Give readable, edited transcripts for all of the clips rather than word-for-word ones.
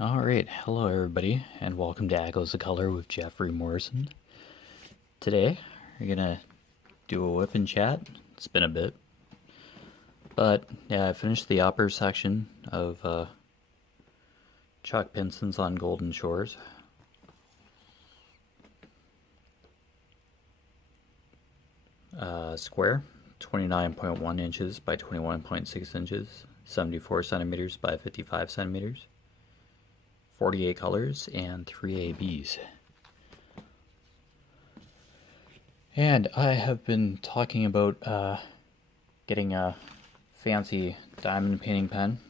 Alright, hello everybody, and welcome to Echoes of Color with Jeffery Morrison. Today, we're gonna do a whip and chat. It's been a bit. But, yeah, I finished the upper section of Chuck Pinson's on Golden Shores. Square, 29.1 inches by 21.6 inches, 74 centimeters by 55 centimeters. 48 colors and 3 ABs. And I have been talking about getting a fancy diamond painting pen,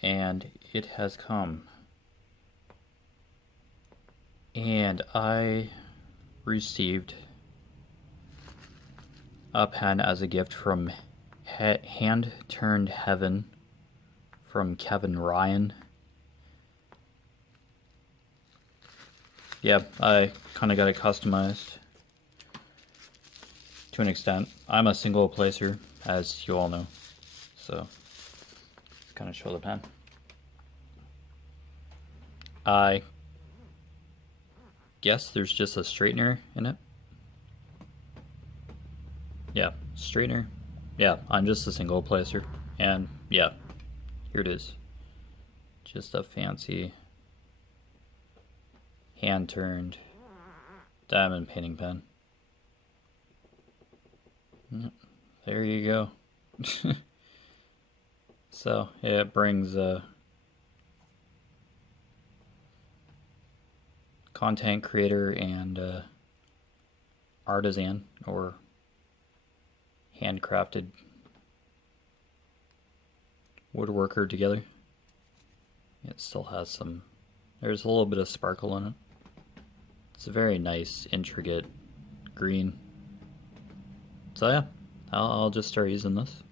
and it has come. And I received a pen as a gift from Hand Turned Heaven from Kevin Ryan. Yeah, I kind of got it customized to an extent. I'm a single placer, as you all know, so let's kind of show the pen. I guess there's just a straightener in it. Yeah, straightener. Yeah, I'm just a single placer, and yeah, here it is. Just a fancy hand-turned diamond painting pen. There you go. So yeah, it brings content creator and artisan or handcrafted woodworker together. It still has some, there's a little bit of sparkle in it. It's a very nice, intricate green. So yeah, I'll just start using this.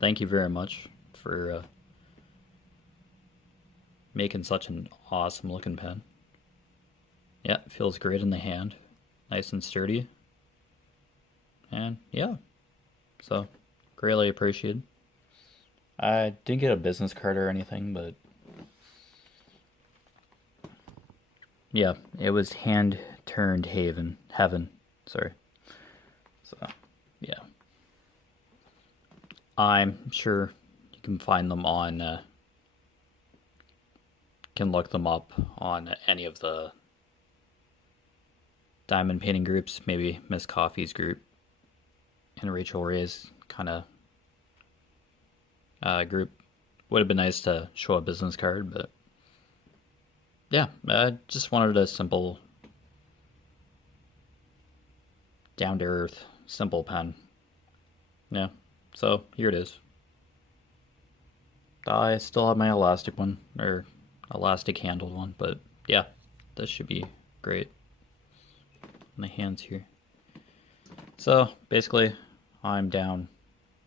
Thank you very much for making such an awesome looking pen. Yeah, it feels great in the hand. Nice and sturdy. And yeah, so greatly appreciated. I didn't get a business card or anything, but yeah, it was Hand Turned Heaven, sorry. So, yeah. I'm sure you can find them on, can look them up on any of the diamond painting groups, maybe Miss Coffee's group and Rachel Ray's kind of group. Would have been nice to show a business card, but yeah, I just wanted a simple, down-to-earth, simple pen. Yeah, so here it is. I still have my elastic one, or elastic handled one, but yeah, this should be great. My hands here. So basically, I'm down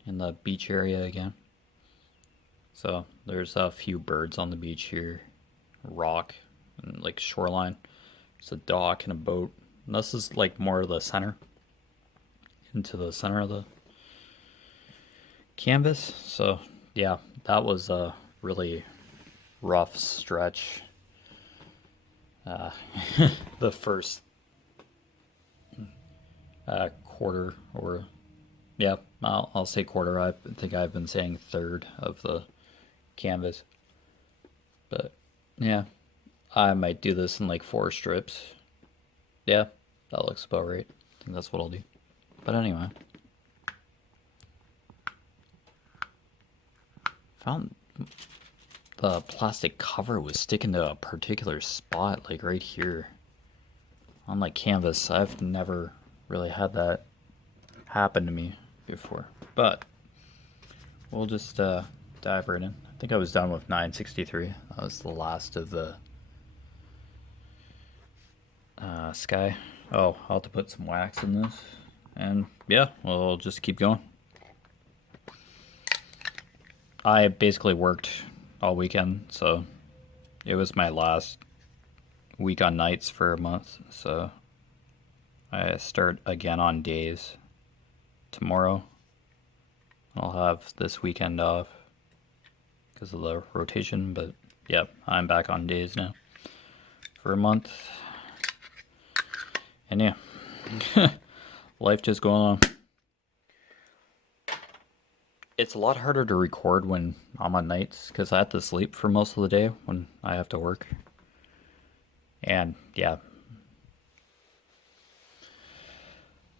in the beach area again. So there's a few birds on the beach here, rock, and like shoreline. There's a dock and a boat. And this is like more of the center, into the center of the canvas. So yeah, that was a really rough stretch. The first quarter, or yeah, I'll say quarter. I think I've been saying third of the canvas, but yeah, I might do this in like 4 strips. Yeah, that looks about right. I think that's what I'll do. But anyway, found the plastic cover was sticking to a particular spot, like right here on my canvas. I've never really had that happen to me before, but we'll just dive right in. I think I was done with 963. That was the last of the sky. Oh, I'll have to put some wax in this, and yeah, we'll just keep going. I basically worked all weekend, so it was my last week on nights for a month, so I start again on days tomorrow. I'll have this weekend off because of the rotation, but yep, I'm back on days now for a month. And yeah, life just going on. It's a lot harder to record when I'm on nights because I have to sleep for most of the day when I have to work. And yeah.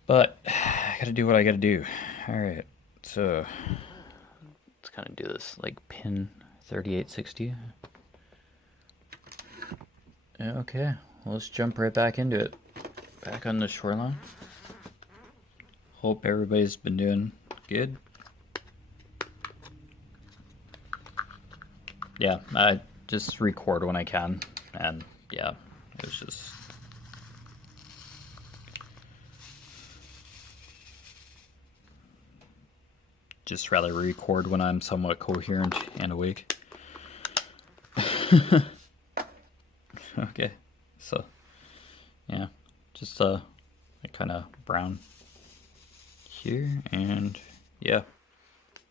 But I gotta do what I gotta do. Alright, so let's kind of do this like pin 3860. Okay, well, let's jump right back into it. Back on the shoreline. Hope everybody's been doing good. Yeah, I just record when I can, and yeah, it was just rather record when I'm somewhat coherent and awake. Okay, so yeah, just kind of brown here, and yeah,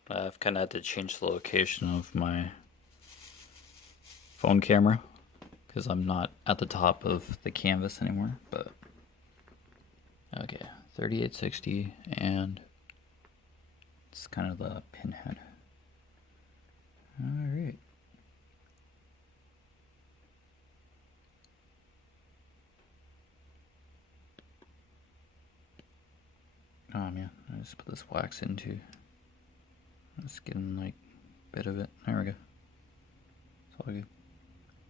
I've kind of had to change the location of my phone camera because I'm not at the top of the canvas anymore. But okay, 3860, and it's kind of the pinhead. All right. Oh man, I just put this wax into. Just getting like a bit of it. There we go. It's all good.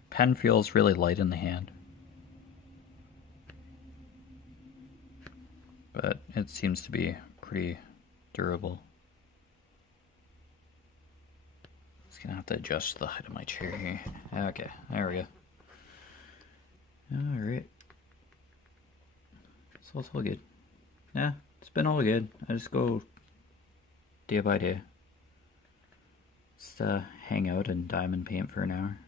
Pen feels really light in the hand, but it seems to be pretty durable. Just gonna have to adjust the height of my chair here. Okay, there we go. Alright. So it's all good. Yeah, it's been all good. I just go day by day. Just hang out and diamond paint for an hour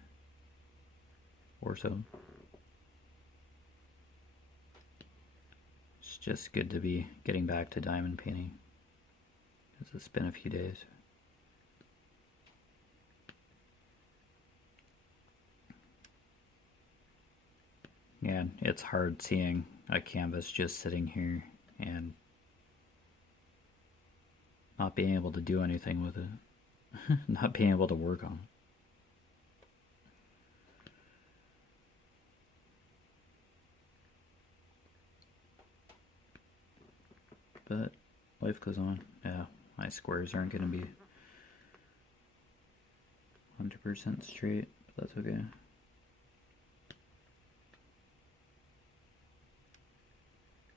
or so. It's just good to be getting back to diamond painting because it's been a few days. Yeah, it's hard seeing a canvas just sitting here and not being able to do anything with it. Not being able to work on it. But life goes on. Yeah, my squares aren't going to be 100% straight, but that's okay.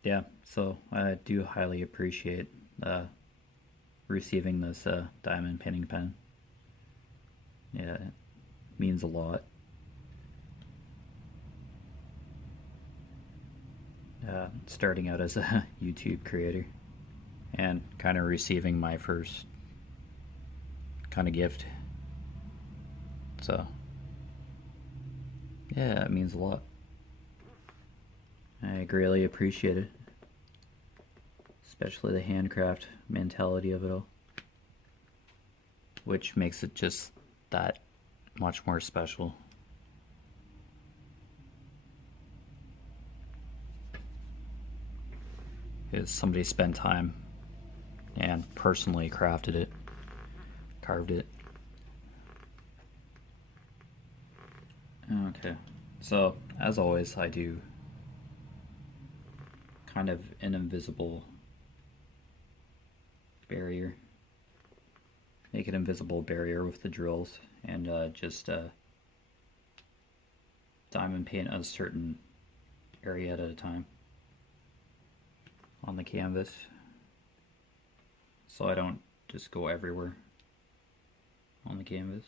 Yeah, so I do highly appreciate receiving this diamond painting pen. Yeah, it means a lot. Starting out as a YouTube creator and kind of receiving my first kind of gift. So, yeah, it means a lot. I greatly appreciate it. Especially the handcraft mentality of it all. Which makes it just that much more special. Because somebody spent time and personally crafted it, carved it. Okay, so as always, I do kind of an invisible barrier. Make an invisible barrier with the drills and just diamond paint a certain area at a time on the canvas, so I don't just go everywhere on the canvas.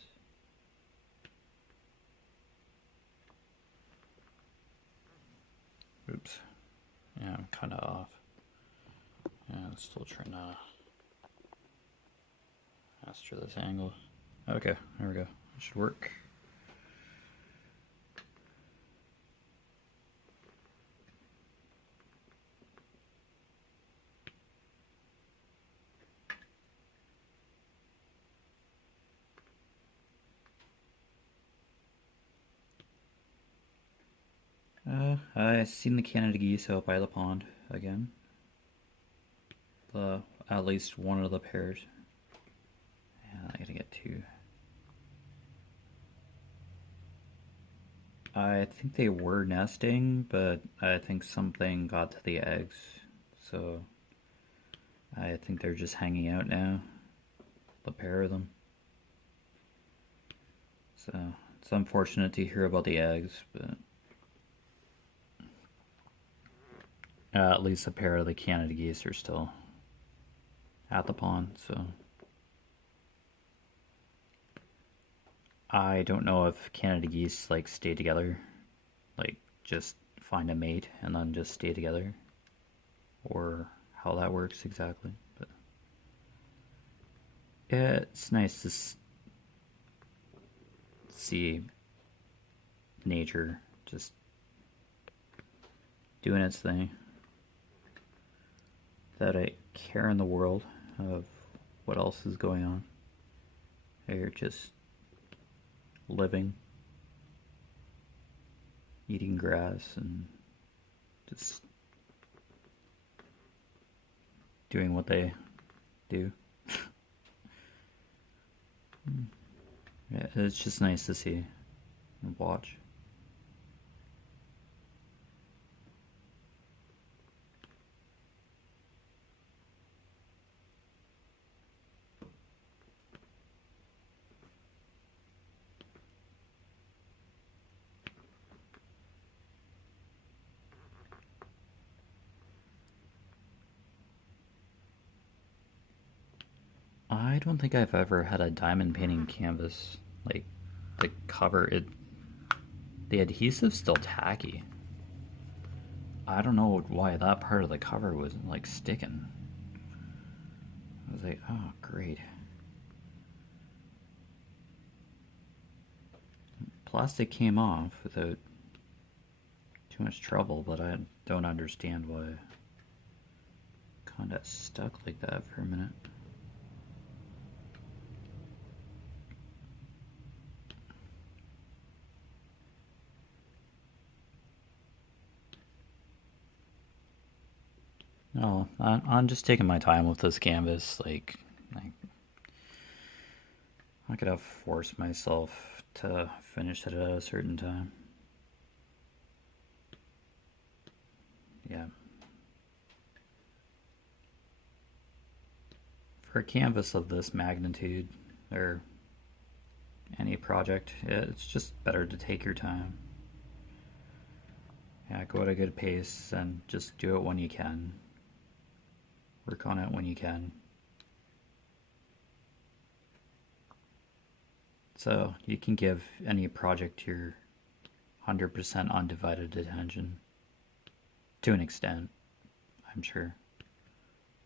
Oops. Yeah, I'm kind of off. Yeah, I'm still trying to master this angle. Okay, there we go. It should work. I seen the Canada geese out by the pond again. At least one of the pairs. Yeah, I gotta get two. I think they were nesting, but I think something got to the eggs, so I think they're just hanging out now, the pair of them. So it's unfortunate to hear about the eggs, but at least a pair of the Canada geese are still at the pond, so I don't know if Canada geese like stay together, like just find a mate and then just stay together, or how that works exactly. But yeah, it's nice to see nature just doing its thing without a care in the world of what else is going on. They're just living, eating grass, and just doing what they do. Yeah, it's just nice to see and watch. I don't think I've ever had a diamond painting canvas. Like, the cover, the adhesive's still tacky. I don't know why that part of the cover wasn't like sticking. I was like, oh, great. Plastic came off without too much trouble, but I don't understand why it kind of stuck like that for a minute. No, I'm just taking my time with this canvas. Like, I'm not gonna force myself to finish it at a certain time. Yeah. For a canvas of this magnitude, or any project, it's just better to take your time. Yeah, go at a good pace and just do it when you can. Work on it when you can. So you can give any project your 100% undivided attention to an extent, I'm sure.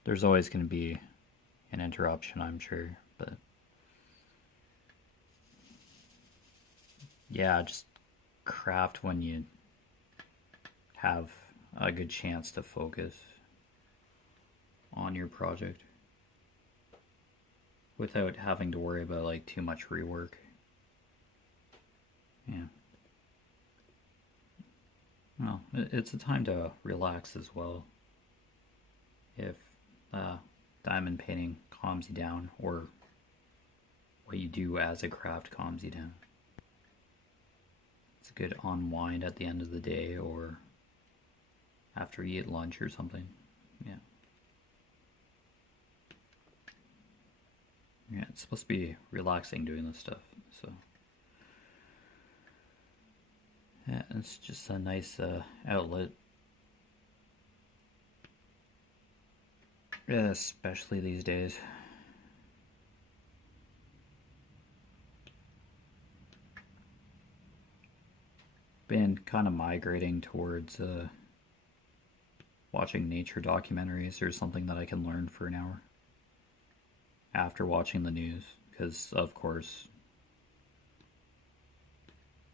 There's always going to be an interruption, I'm sure, but yeah, just craft when you have a good chance to focus on your project without having to worry about like too much rework. Yeah. Well, it's a time to relax as well. If diamond painting calms you down, or what you do as a craft calms you down. It's a good unwind at the end of the day, or after you eat lunch or something. Yeah. Yeah, it's supposed to be relaxing doing this stuff, so yeah, it's just a nice outlet. Yeah, especially these days. Been kind of migrating towards watching nature documentaries or something that I can learn for an hour after watching the news, because of course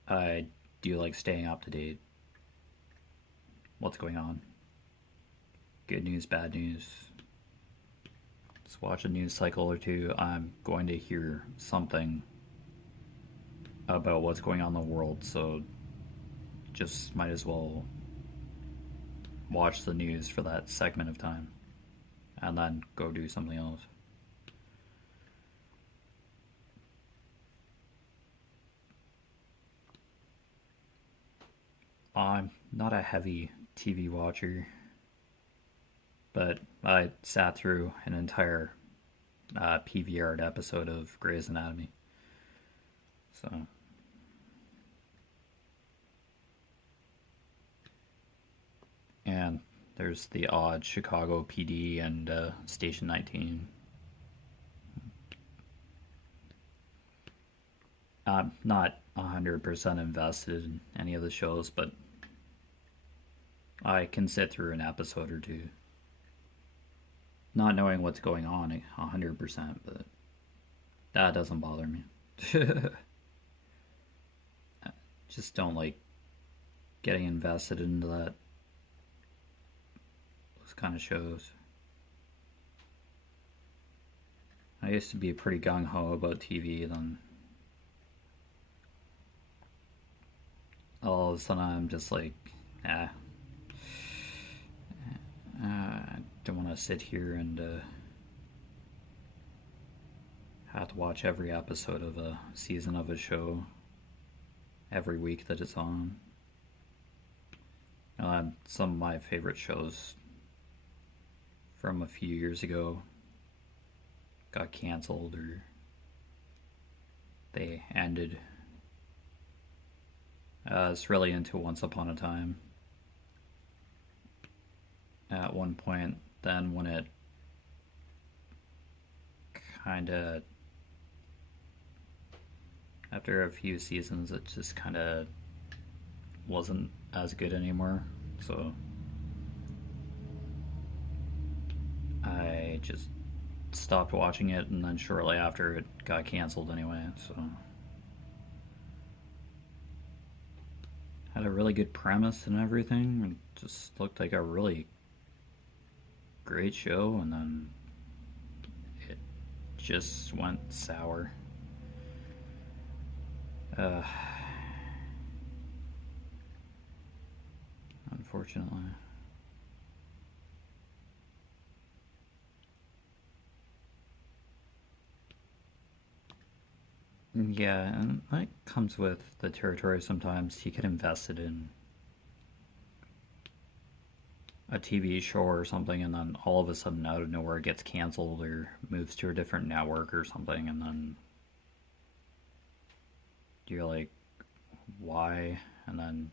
I do like staying up to date. What's going on? Good news, bad news. Just watch a news cycle or two. I'm going to hear something about what's going on in the world, so just might as well watch the news for that segment of time and then go do something else. I'm not a heavy TV watcher, but I sat through an entire PVR'd episode of Grey's Anatomy. So, and there's the odd Chicago PD and Station 19. I'm not 100% invested in any of the shows, but I can sit through an episode or two. Not knowing what's going on 100%, but that doesn't bother me. I just don't like getting invested into those kind of shows. I used to be pretty gung-ho about TV, then all of a sudden I'm just like, I don't want to sit here and have to watch every episode of a season of a show every week that it's on. Some of my favorite shows from a few years ago got canceled or they ended. I was really into Once Upon a Time at one point. Then when it kind of, after a few seasons, it just kind of wasn't as good anymore. So I just stopped watching it, and then shortly after it got canceled anyway. So had a really good premise and everything. It just looked like a really great show, and then it just went sour. Unfortunately. Yeah, and that comes with the territory sometimes. You get invested in a TV show or something, and then all of a sudden, out of nowhere, it gets canceled or moves to a different network or something, and then you're like, why? And then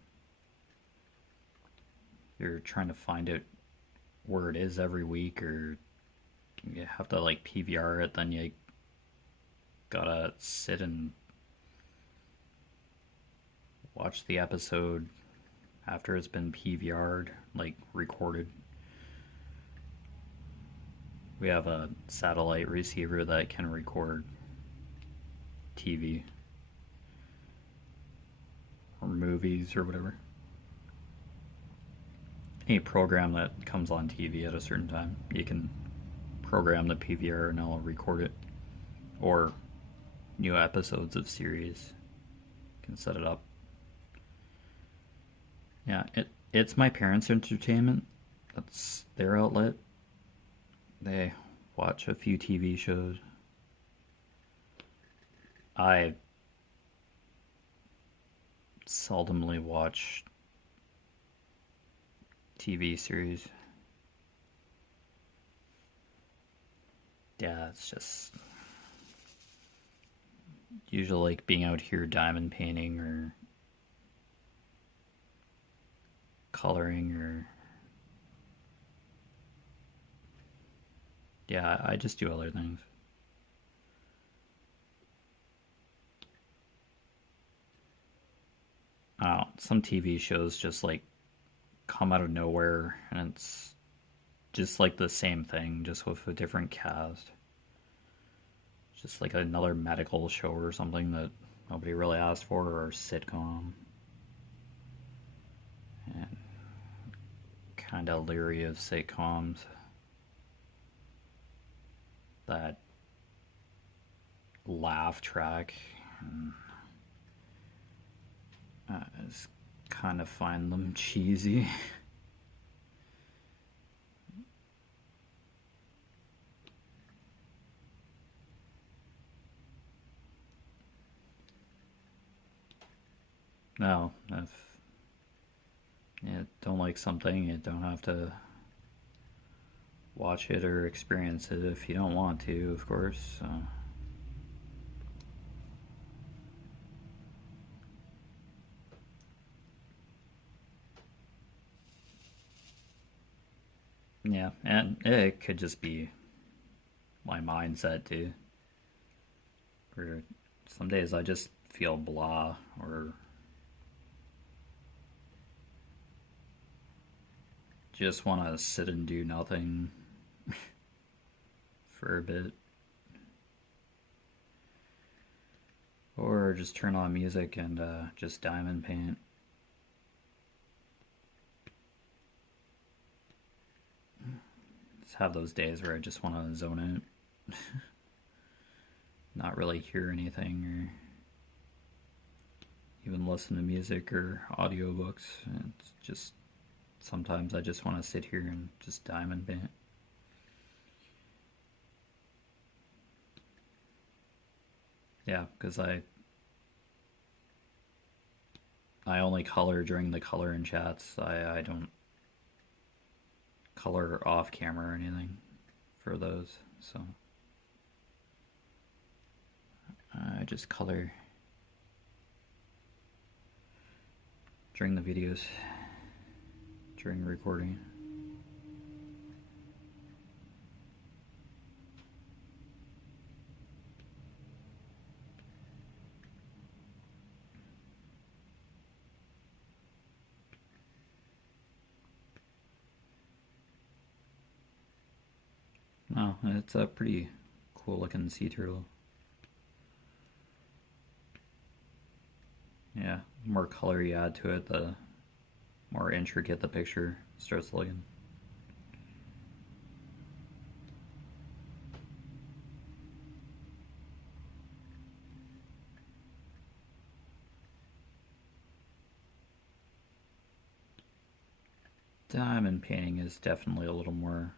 you're trying to find out where it is every week, or you have to like PVR it, then you gotta sit and watch the episode after it's been PVR'd, like recorded. We have a satellite receiver that can record TV or movies or whatever. Any program that comes on TV at a certain time, you can program the PVR and it'll record it. Or new episodes of series, you can set it up. Yeah, it's my parents' entertainment. That's their outlet. They watch a few TV shows. I seldomly watch TV series. Yeah, it's just usually like being out here diamond painting or coloring, or yeah, I just do other things. Some TV shows just like come out of nowhere, and it's just like the same thing, just with a different cast. Just like another medical show or something that nobody really asked for, or a sitcom. And kind of leery of sitcoms that laugh track. It's kind of find them cheesy. No, if you don't like something, you don't have to watch it or experience it if you don't want to, of course. Yeah, and it could just be my mindset too. Where some days I just feel blah or just want to sit and do nothing for a bit. Or just turn on music and just diamond paint. Just have those days where I just want to zone out. Not really hear anything or even listen to music or audiobooks. It's just sometimes I just want to sit here and just diamond paint. Yeah, because I only color during the coloring chats. I don't color off camera or anything for those, so I just color during the videos, during recording. Oh, it's a pretty cool looking sea turtle. Yeah, the more color you add to it, the more intricate the picture starts looking. Diamond painting is definitely a little more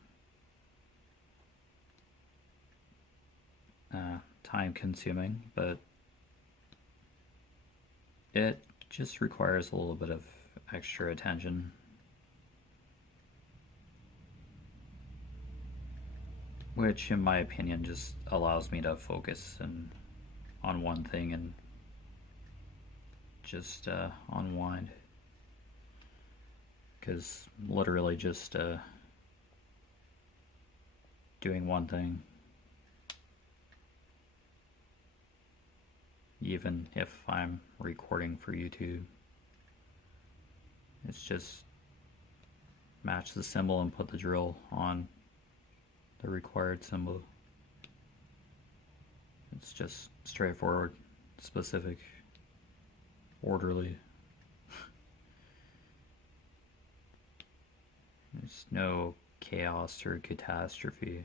time consuming, but it just requires a little bit of extra attention. Which, in my opinion, just allows me to focus on one thing and just unwind. Because literally just doing one thing, even if I'm recording for YouTube, it's just match the symbol and put the drill on the required symbol. It's just straightforward, specific, orderly. There's no chaos or catastrophe.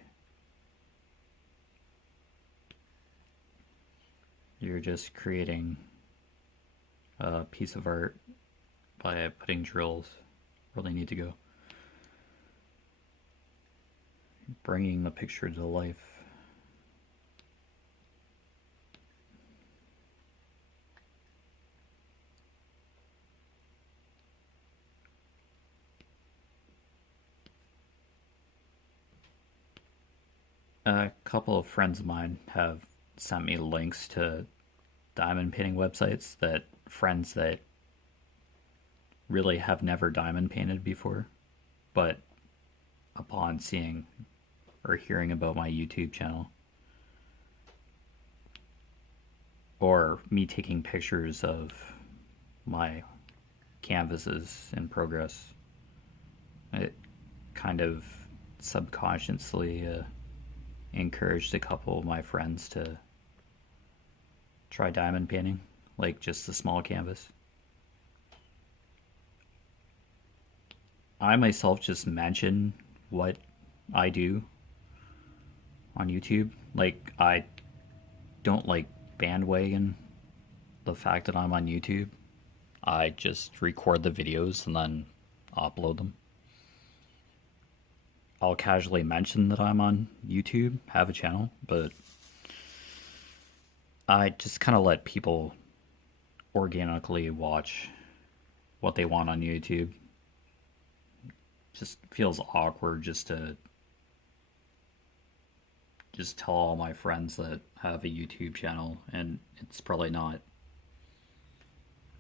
You're just creating a piece of art by putting drills where they need to go. Bringing the picture to life. A couple of friends of mine have sent me links to diamond painting websites that friends that really have never diamond painted before, but upon seeing or hearing about my YouTube channel or me taking pictures of my canvases in progress, it kind of subconsciously encouraged a couple of my friends to try diamond painting, like just a small canvas. I myself just mention what I do on YouTube. Like, I don't like bandwagon the fact that I'm on YouTube. I just record the videos and then upload them. I'll casually mention that I'm on YouTube, have a channel, but I just kind of let people organically watch what they want on YouTube. Just feels awkward just to just tell all my friends that have a YouTube channel and it's probably not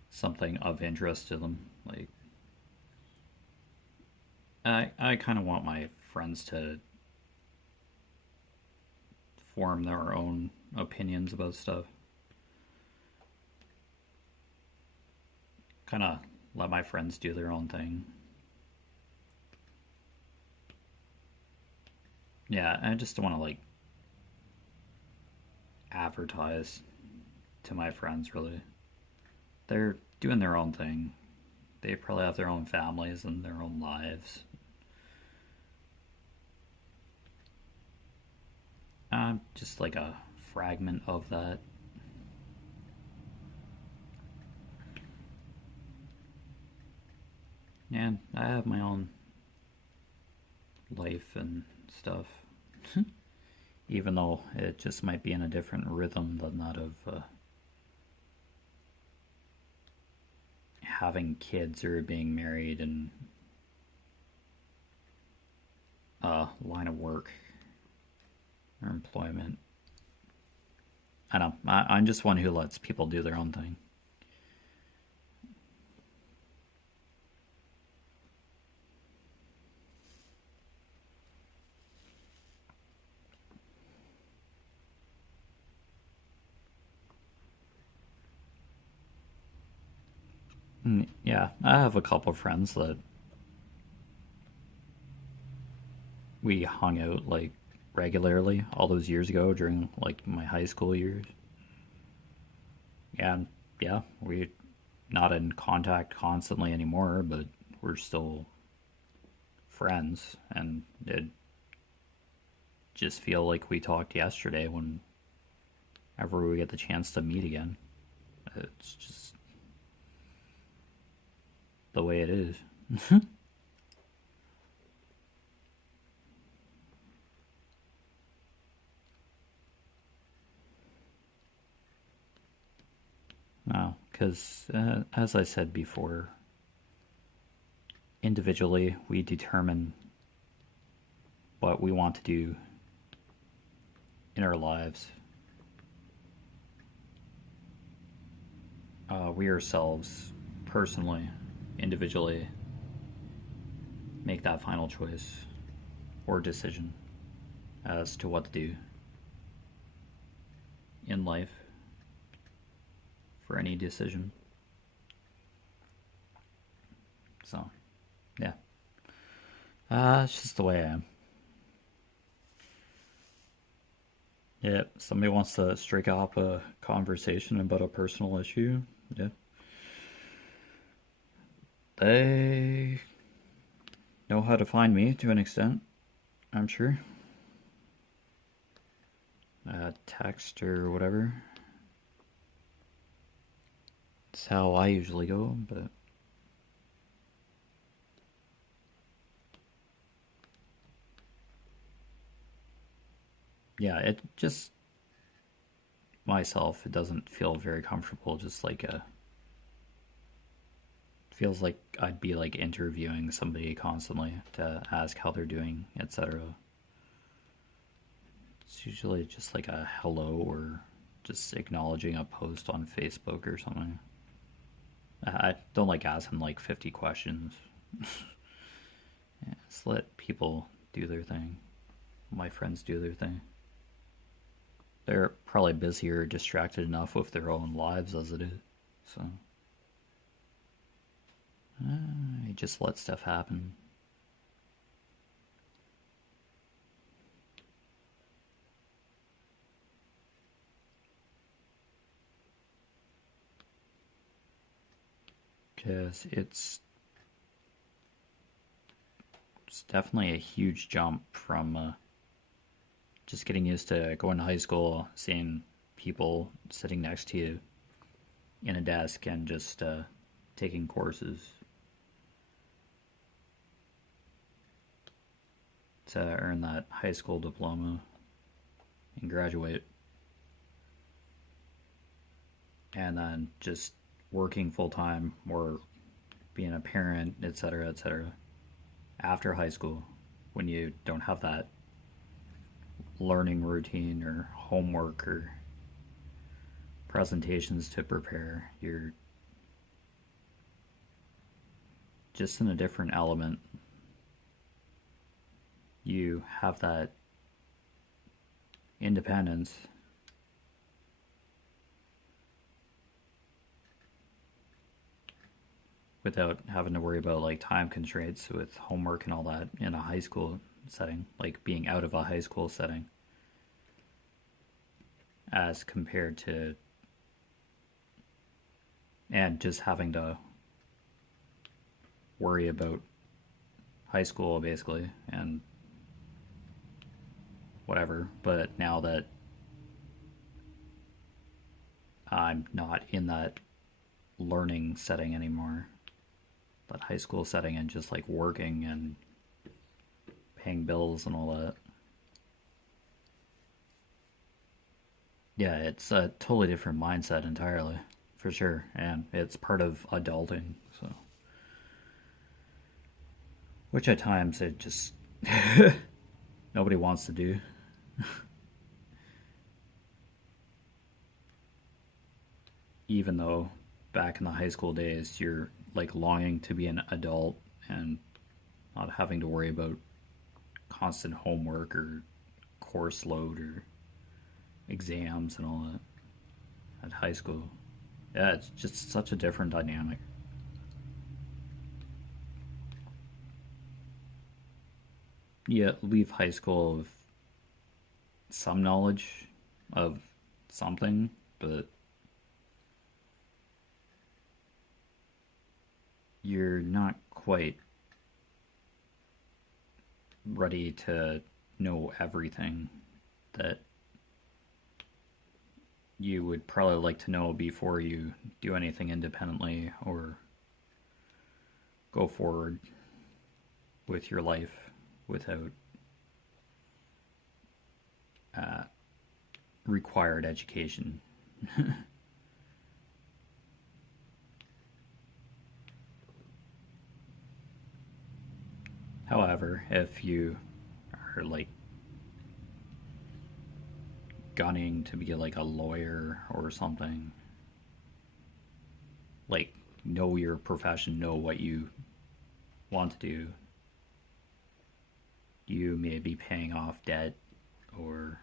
something of interest to them. Like I kind of want my friends to form their own opinions about stuff. Kind of let my friends do their own thing. Yeah, I just don't want to like advertise to my friends really. They're doing their own thing. They probably have their own families and their own lives. I'm just like a fragment of that. And I have my own life and stuff. Even though it just might be in a different rhythm than that of having kids or being married and line of work or employment. I don't know. I'm just one who lets people do their own thing. Yeah, I have a couple of friends that we hung out like regularly all those years ago during like my high school years. Yeah, yeah, we're not in contact constantly anymore, but we're still friends, and it just feel like we talked yesterday whenever we get the chance to meet again. It's just the way it is. No, because as I said before, individually we determine what we want to do in our lives. We ourselves, personally, individually, make that final choice or decision as to what to do in life for any decision. So, yeah. It's just the way I am. Yeah, somebody wants to strike up a conversation about a personal issue. Yeah. They know how to find me to an extent, I'm sure. Text or whatever. It's how I usually go, but yeah, it just myself, it doesn't feel very comfortable. Just like feels like I'd be like interviewing somebody constantly to ask how they're doing, etc. It's usually just like a hello or just acknowledging a post on Facebook or something. I don't like asking like 50 questions. Yeah, just let people do their thing. My friends do their thing. They're probably busy or distracted enough with their own lives as it is. So I just let stuff happen. Because it's definitely a huge jump from just getting used to going to high school, seeing people sitting next to you in a desk, and just taking courses to earn that high school diploma and graduate, and then just working full time or being a parent, etc., after high school when you don't have that learning routine or homework or presentations to prepare. You're just in a different element. You have that independence without having to worry about like time constraints with homework and all that in a high school setting, like being out of a high school setting, as compared to, and just having to worry about high school basically and whatever. But now that I'm not in that learning setting anymore, that high school setting, and just like working and paying bills and all that, yeah, it's a totally different mindset entirely, for sure. And it's part of adulting, so, which at times it just nobody wants to do. Even though back in the high school days you're like longing to be an adult and not having to worry about constant homework or course load or exams and all that at high school. Yeah, it's just such a different dynamic. You leave high school with some knowledge of something, but you're not quite ready to know everything that you would probably like to know before you do anything independently or go forward with your life without uh, required education. However, if you are like gunning to be like a lawyer or something, like know your profession, know what you want to do, you may be paying off debt or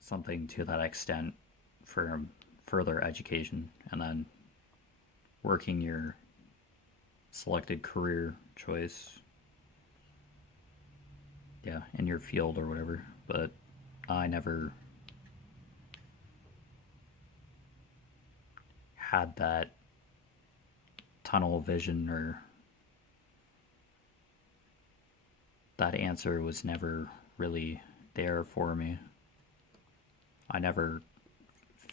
something to that extent for further education, and then working your selected career choice, yeah, in your field or whatever. But I never had that tunnel vision, or that answer was never really there for me. I never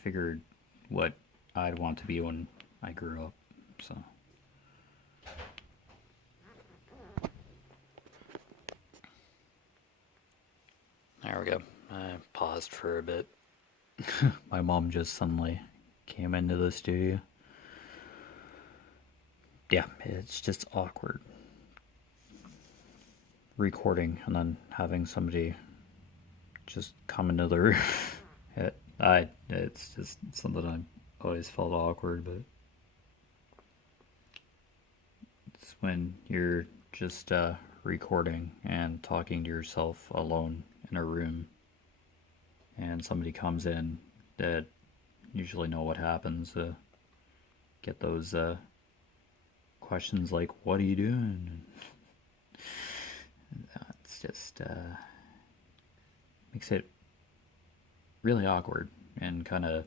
figured what I'd want to be when I grew up, so. There we go. I paused for a bit. My mom just suddenly came into the studio. Yeah, it's just awkward recording and then having somebody just come into the room. It's just something I always felt awkward, but it's when you're just recording and talking to yourself alone in a room and somebody comes in that usually know what happens, get those questions like, what are you doing? It's just makes it really awkward and kind of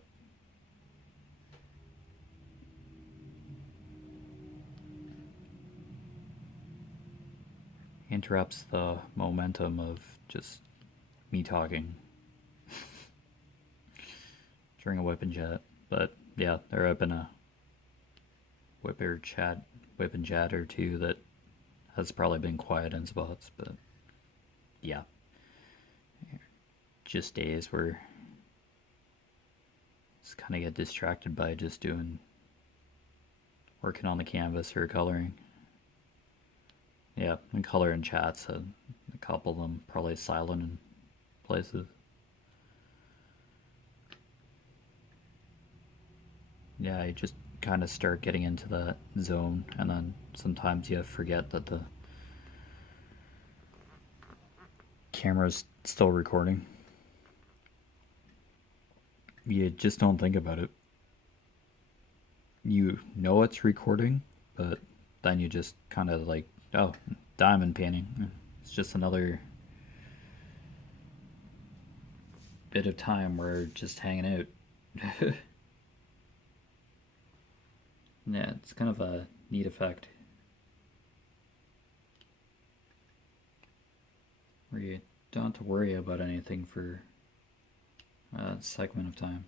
interrupts the momentum of just me talking during a WIP and chat. But yeah, there have been a WIP and chatter too that has probably been quiet in spots, but yeah, just days where just kind of get distracted by just working on the canvas or coloring. Yeah, and color and chats, a couple of them probably silent in places. Yeah, I just kind of start getting into that zone, and then sometimes you forget that the camera's still recording. You just don't think about it. You know it's recording, but then you just kind of like, oh, diamond painting. It's just another bit of time where just hanging out. Yeah, it's kind of a neat effect. Where you don't have to worry about anything for a segment of time.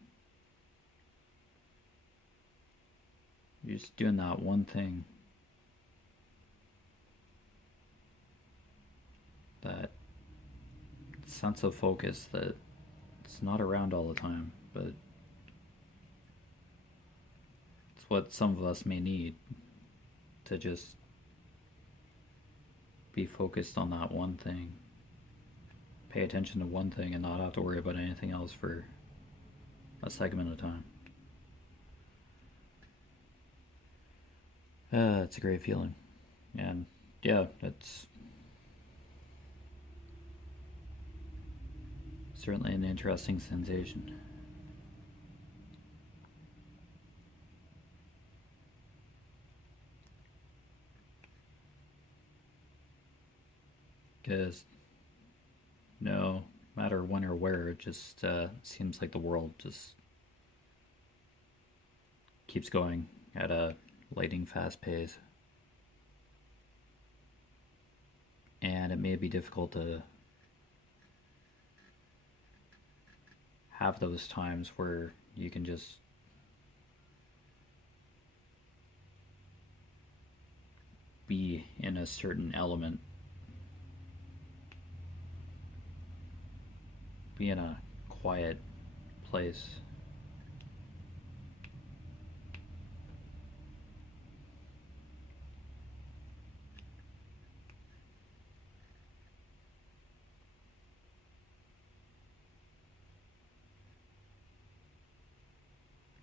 You're just doing that one thing. That sense of focus that it's not around all the time, but it's what some of us may need to just be focused on that one thing. Pay attention to one thing and not have to worry about anything else for a segment of time. It's a great feeling. And yeah, it's certainly an interesting sensation. Because no matter when or where, it just seems like the world just keeps going at a lightning fast pace. And it may be difficult to have those times where you can just be in a certain element, be in a quiet place.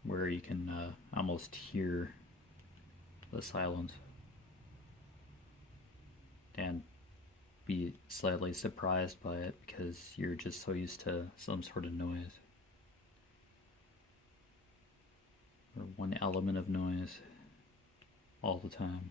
Where you can almost hear the silence and be slightly surprised by it because you're just so used to some sort of noise or one element of noise all the time.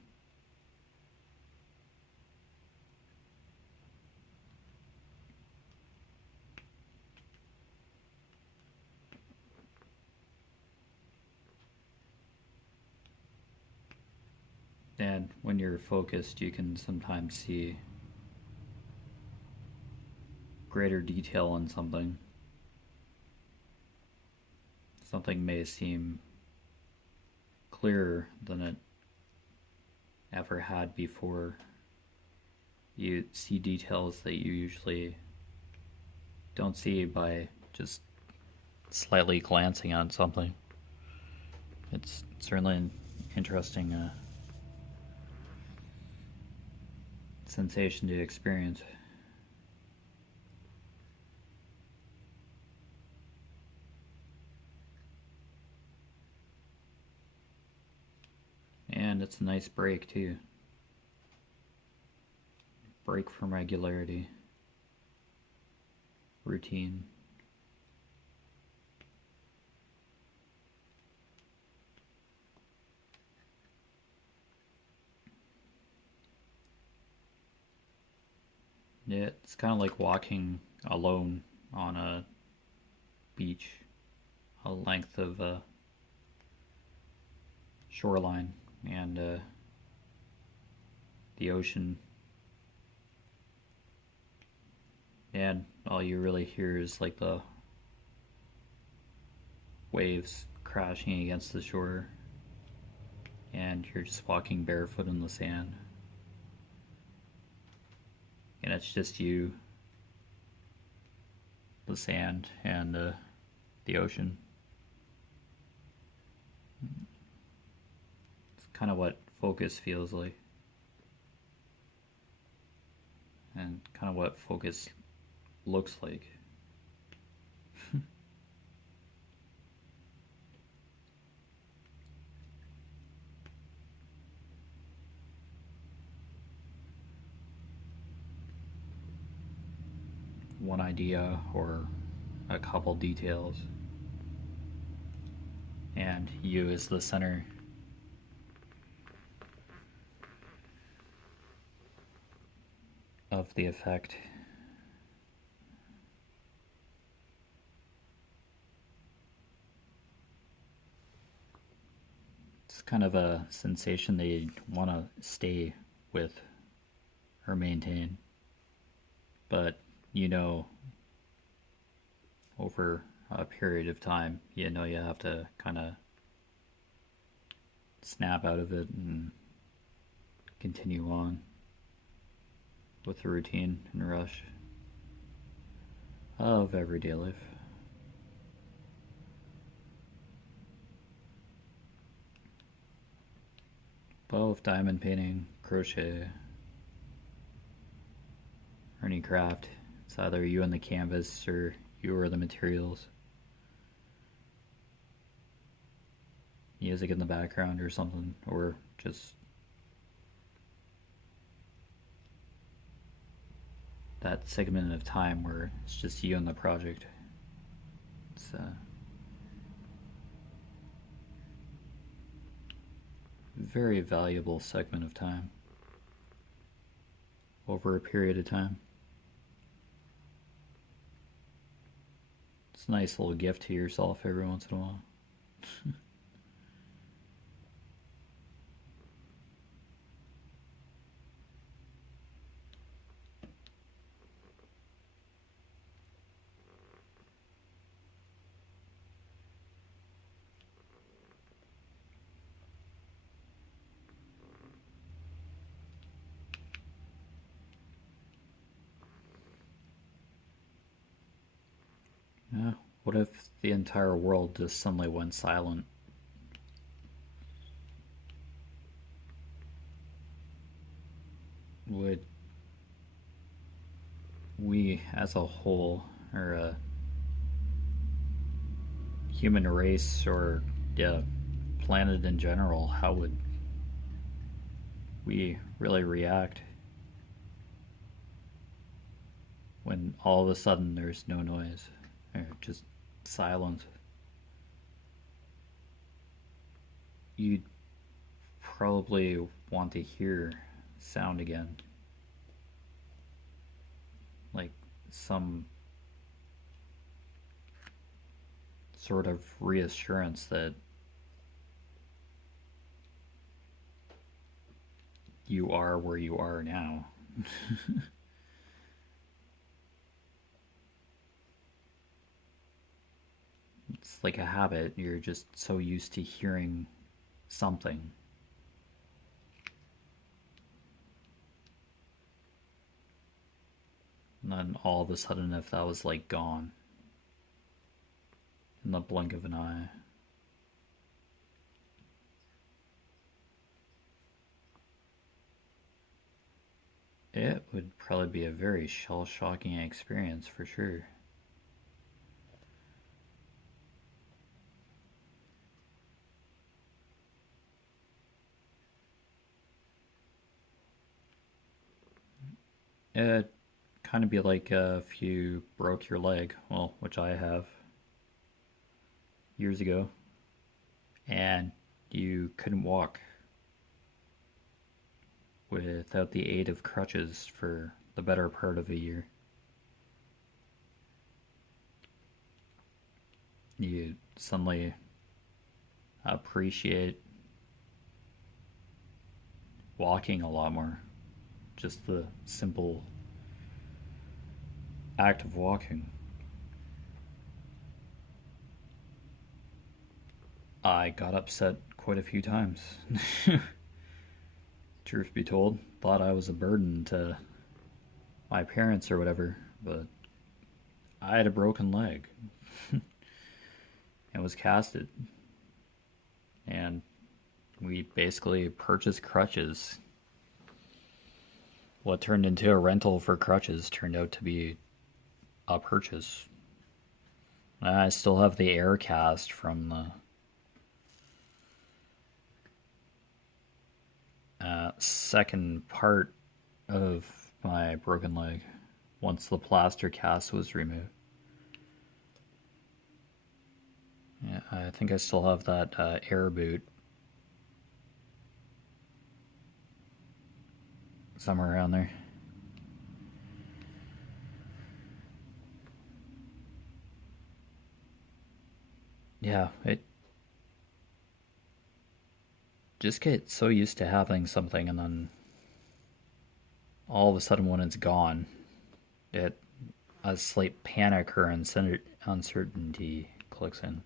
And when you're focused, you can sometimes see greater detail in something. Something may seem clearer than it ever had before. You see details that you usually don't see by just slightly glancing at something. It's certainly an interesting sensation to experience. And it's a nice break too. Break from regularity, routine. Yeah, it's kind of like walking alone on a beach, a length of a shoreline, and the ocean, and all you really hear is like the waves crashing against the shore, and and you're just walking barefoot in the sand. And it's just you, the sand, and the ocean. It's kind of what focus feels like. And kind of what focus looks like. One idea or a couple details, and you as the center. Of the effect. It's kind of a sensation that you want to stay with or maintain, but you know, over a period of time, you know, you have to kind of snap out of it and continue on with the routine and rush of everyday life. Both diamond painting, crochet, or any craft, it's either you and the canvas or you or the materials. Music in the background or something, or just that segment of time where it's just you and the project. It's a very valuable segment of time over a period of time. It's a nice little gift to yourself every once in a while. Yeah, what if the entire world just suddenly went silent? Would we as a whole, or a human race, or yeah, planet in general, how would we really react when all of a sudden there's no noise or just silence? You'd probably want to hear sound again, like some sort of reassurance that you are where you are now. It's like a habit. You're just so used to hearing something. And then all of a sudden, if that was like gone in the blink of an eye, it would probably be a very shell-shocking experience for sure. It'd kind of be like if you broke your leg, well, which I have years ago, and you couldn't walk without the aid of crutches for the better part of a year. You suddenly appreciate walking a lot more. Just the simple act of walking. I got upset quite a few times. Truth be told, thought I was a burden to my parents or whatever, but I had a broken leg and was casted. And we basically purchased crutches. What turned into a rental for crutches turned out to be a purchase. I still have the air cast from the second part of my broken leg once the plaster cast was removed. Yeah, I think I still have that air boot somewhere around there. Yeah, it just get so used to having something, and then all of a sudden when it's gone, it a slight panic or uncertainty clicks in.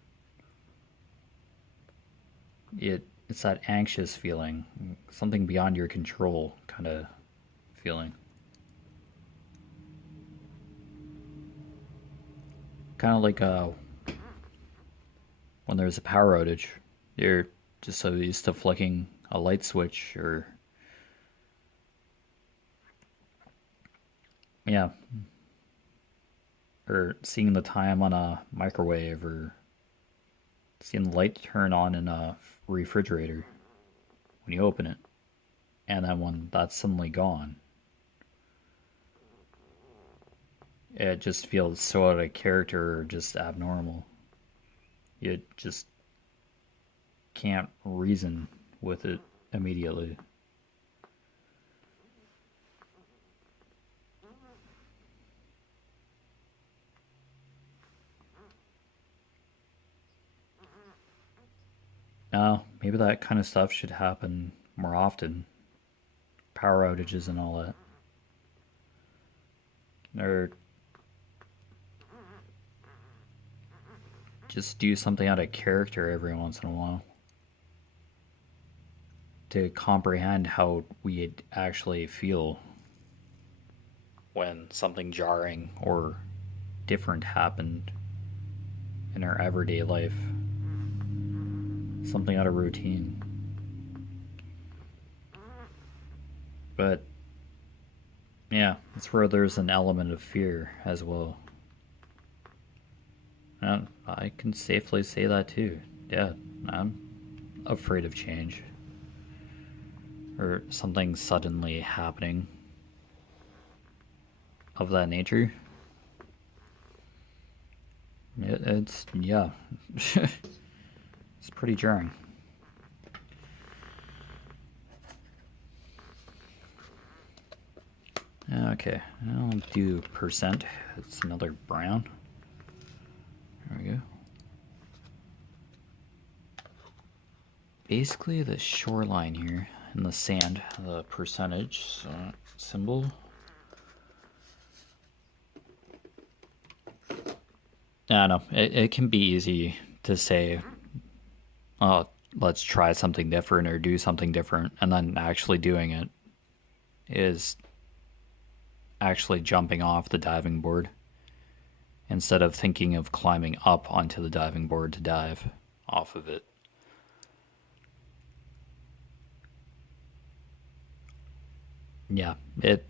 It's that anxious feeling, something beyond your control kind of feeling. Kind of like when there's a power outage, you're just so used to flicking a light switch or yeah, or seeing the time on a microwave or seeing the light turn on in a refrigerator when you open it, and then when that's suddenly gone, it just feels so out of character or just abnormal. You just can't reason with it immediately. Now, maybe that kind of stuff should happen more often. Power outages and all that. Or just do something out of character every once in a while to comprehend how we actually feel when something jarring or different happened in our everyday life. Something out of routine. But yeah, it's where there's an element of fear as well. And I can safely say that too. Yeah, I'm afraid of change. Or something suddenly happening of that nature. It's, yeah. It's pretty jarring. Okay, I'll do percent. It's another brown. There we go. Basically the shoreline here in the sand, the percentage symbol. I know, it can be easy to say, oh, let's try something different or do something different, and then actually doing it is actually jumping off the diving board instead of thinking of climbing up onto the diving board to dive off of it. Yeah, it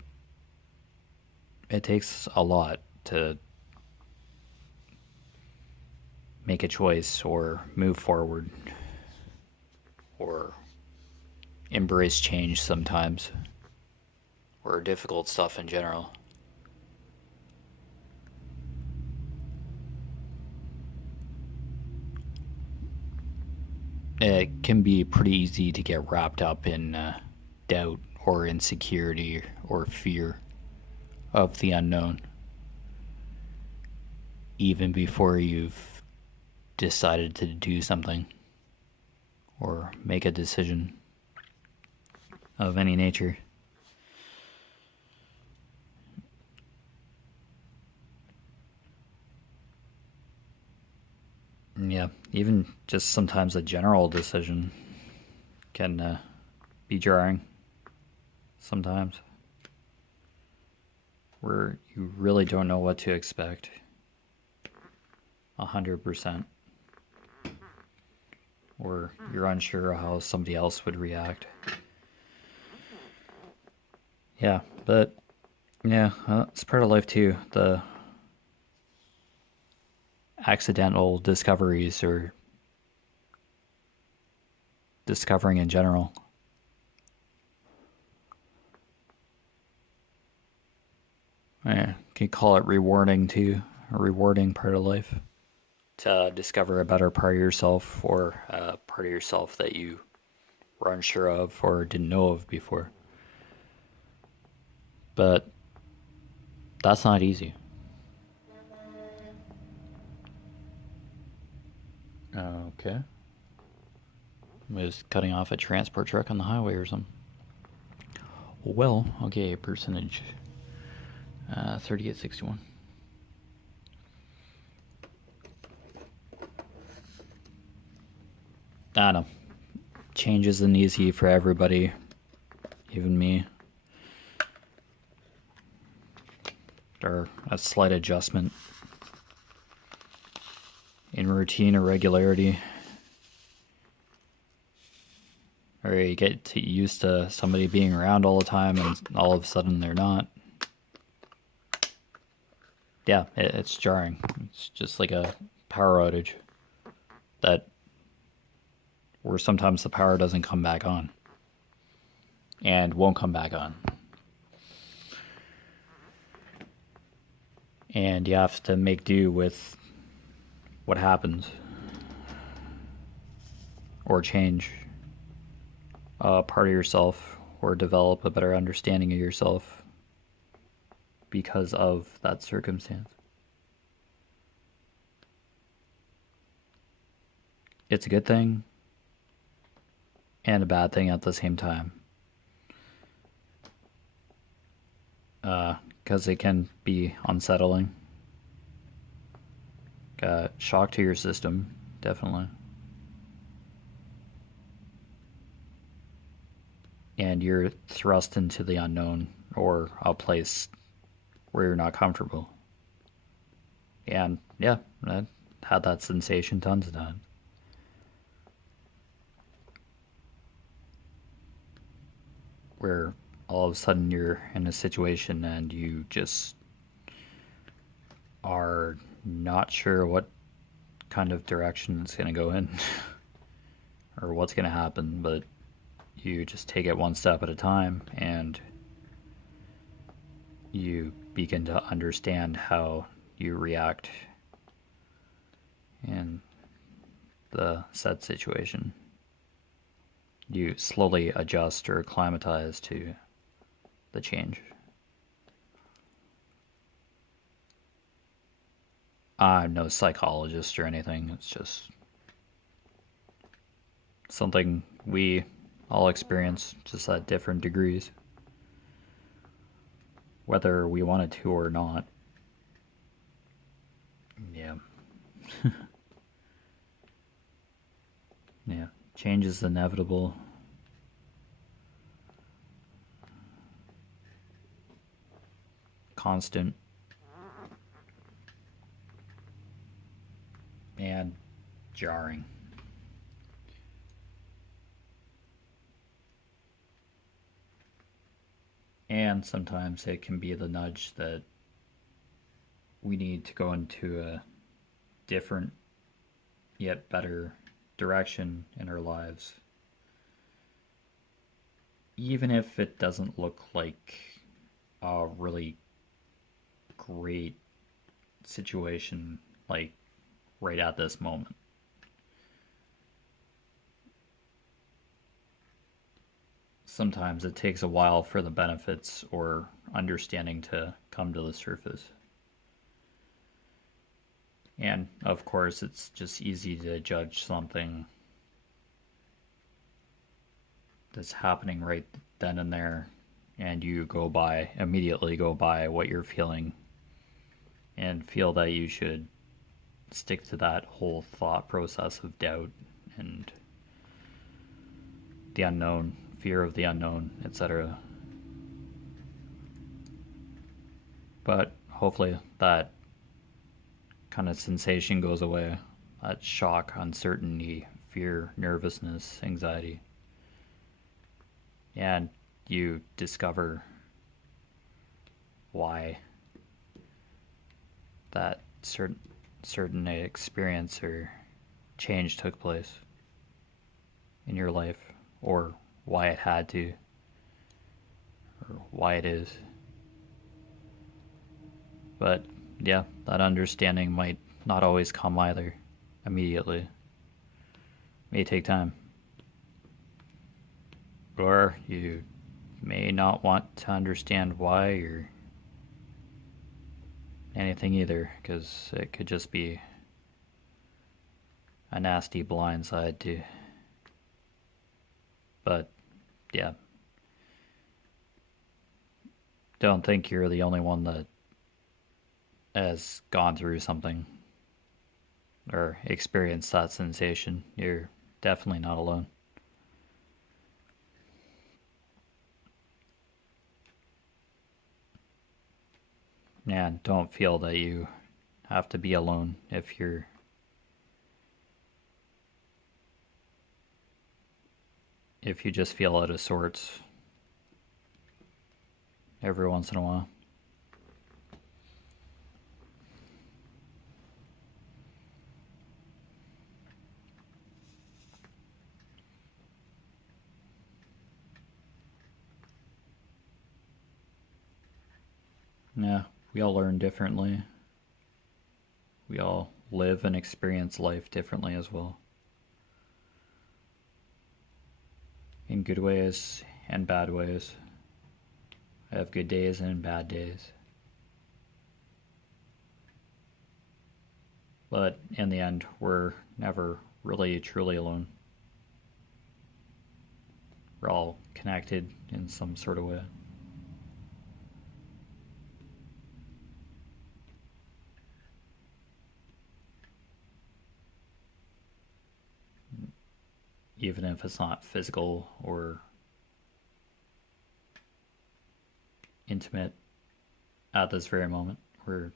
takes a lot to make a choice or move forward or embrace change sometimes, or difficult stuff in general. It can be pretty easy to get wrapped up in doubt or insecurity or fear of the unknown, even before you've decided to do something or make a decision of any nature. Yeah, even just sometimes a general decision. can be jarring sometimes, where you really don't know what to expect 100%, or you're unsure how somebody else would react. Yeah, but yeah, it's part of life too. The accidental discoveries or discovering in general. Yeah, you can call it rewarding too, a rewarding part of life. To discover a better part of yourself, or a part of yourself that you were unsure of or didn't know of before. But that's not easy. Okay. I was cutting off a transport truck on the highway or something. Well, okay, percentage. 3861. I don't know. Change isn't easy for everybody, even me. Or a slight adjustment in routine or regularity. Or you get used to somebody being around all the time and all of a sudden they're not. Yeah, it's jarring. It's just like a power outage where sometimes the power doesn't come back on and won't come back on. And you have to make do with what happens, or change a part of yourself, or develop a better understanding of yourself because of that circumstance. It's a good thing and a bad thing at the same time. Because it can be unsettling. Shock to your system, definitely. And you're thrust into the unknown, or a place where you're not comfortable. And yeah, I had that sensation tons of times. Where all of a sudden you're in a situation and you just are not sure what kind of direction it's going to go in or what's going to happen, but you just take it one step at a time and you begin to understand how you react in the said situation. You slowly adjust or acclimatize to the change. I'm no psychologist or anything. It's just something we all experience, just at different degrees, whether we wanted to or not. Yeah. Yeah. Change is inevitable. Constant. And jarring. And sometimes it can be the nudge that we need to go into a different yet better direction in our lives. Even if it doesn't look like a really great situation, like right at this moment. Sometimes it takes a while for the benefits or understanding to come to the surface. And of course, it's just easy to judge something that's happening right then and there, and you immediately go by what you're feeling and feel that you should stick to that whole thought process of doubt and the unknown, fear of the unknown, etc. But hopefully that kind of sensation goes away. That shock, uncertainty, fear, nervousness, anxiety. And you discover why that certain experience or change took place in your life, or why it had to, or why it is. But yeah, that understanding might not always come either immediately. It may take time. Or you may not want to understand why or anything either, because it could just be a nasty blind side too. But yeah, don't think you're the only one that has gone through something or experienced that sensation. You're definitely not alone. And don't feel that you have to be alone if you just feel out of sorts every once in a while. Yeah, we all learn differently. We all live and experience life differently as well. In good ways and bad ways. I have good days and bad days. But in the end, we're never really truly alone. We're all connected in some sort of way. Even if it's not physical or intimate at this very moment, we're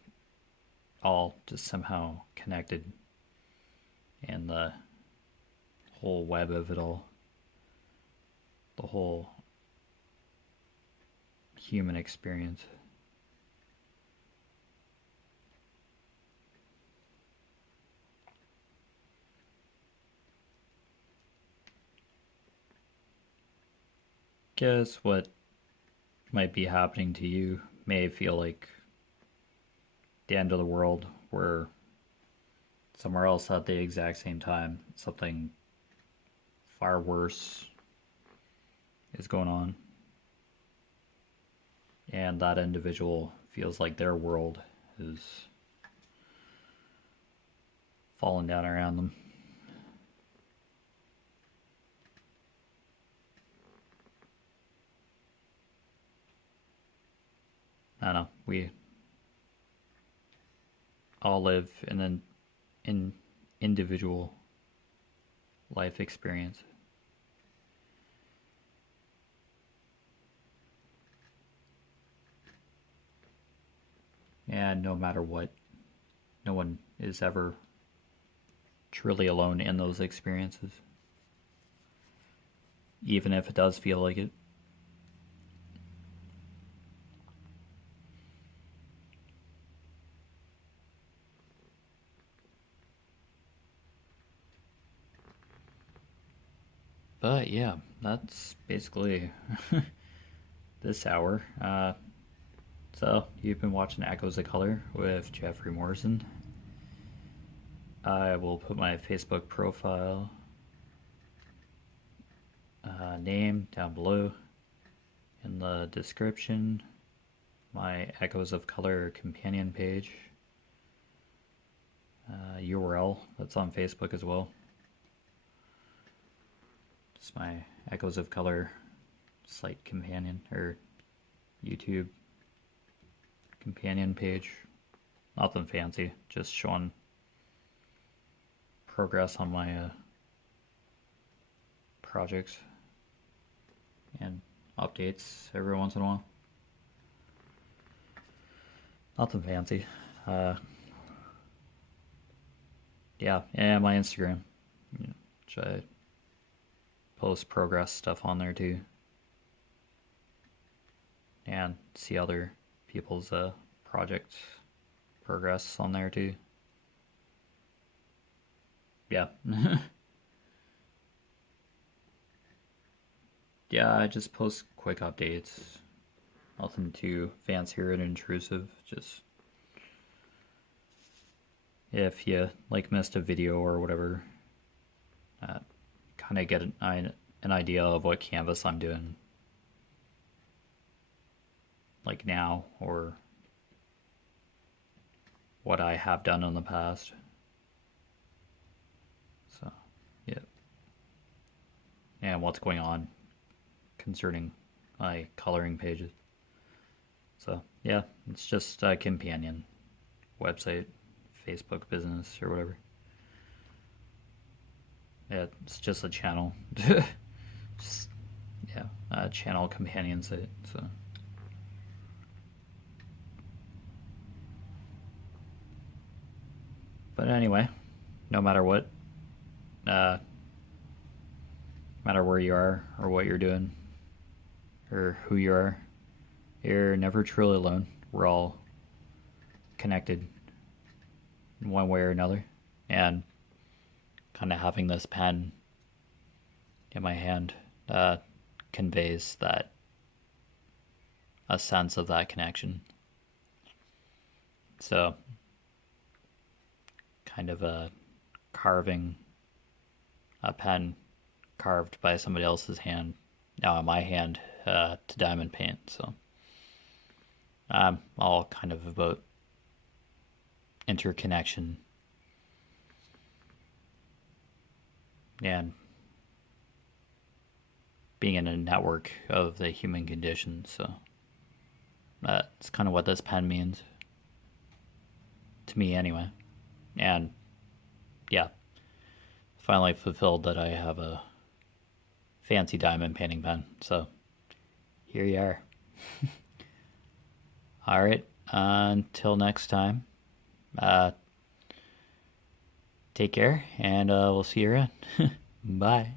all just somehow connected in the whole web of it all, the whole human experience. Guess what might be happening to you may feel like the end of the world, where somewhere else at the exact same time something far worse is going on, and that individual feels like their world is falling down around them. I don't know, we all live in an individual life experience. And no matter what, no one is ever truly alone in those experiences, even if it does feel like it. But yeah, that's basically this hour. So you've been watching Echoes of Color with Jeffery Morrison. I will put my Facebook profile name down below in the description. My Echoes of Color companion page URL that's on Facebook as well. Just my Echoes of Color site companion or YouTube companion page. Nothing fancy, just showing progress on my projects. updates every once in a while. Nothing fancy. Yeah, and my Instagram, which I post progress stuff on there too, and see other people's project progress on there too. Yeah. Yeah, I just post quick updates. Nothing too fancy or intrusive. Just if you like missed a video or whatever, kind of get an idea of what canvas I'm doing, like now, or what I have done in the past. So, yeah, and what's going on concerning my coloring pages. So yeah, it's just a companion website, Facebook business or whatever. Yeah, it's just a channel. Just, yeah, a channel companion site. So but anyway, no matter what, no matter where you are or what you're doing or who you are, you're never truly alone. We're all connected in one way or another. And kind of having this pen in my hand conveys that, a sense of that connection. So, kind of carving a pen carved by somebody else's hand, now in my hand, to diamond paint. So, all kind of about interconnection and being in a network of the human condition. So that's kind of what this pen means to me anyway. And yeah, finally fulfilled that I have a fancy diamond painting pen. So here you are. All right, until next time, take care, and we'll see you around. Bye.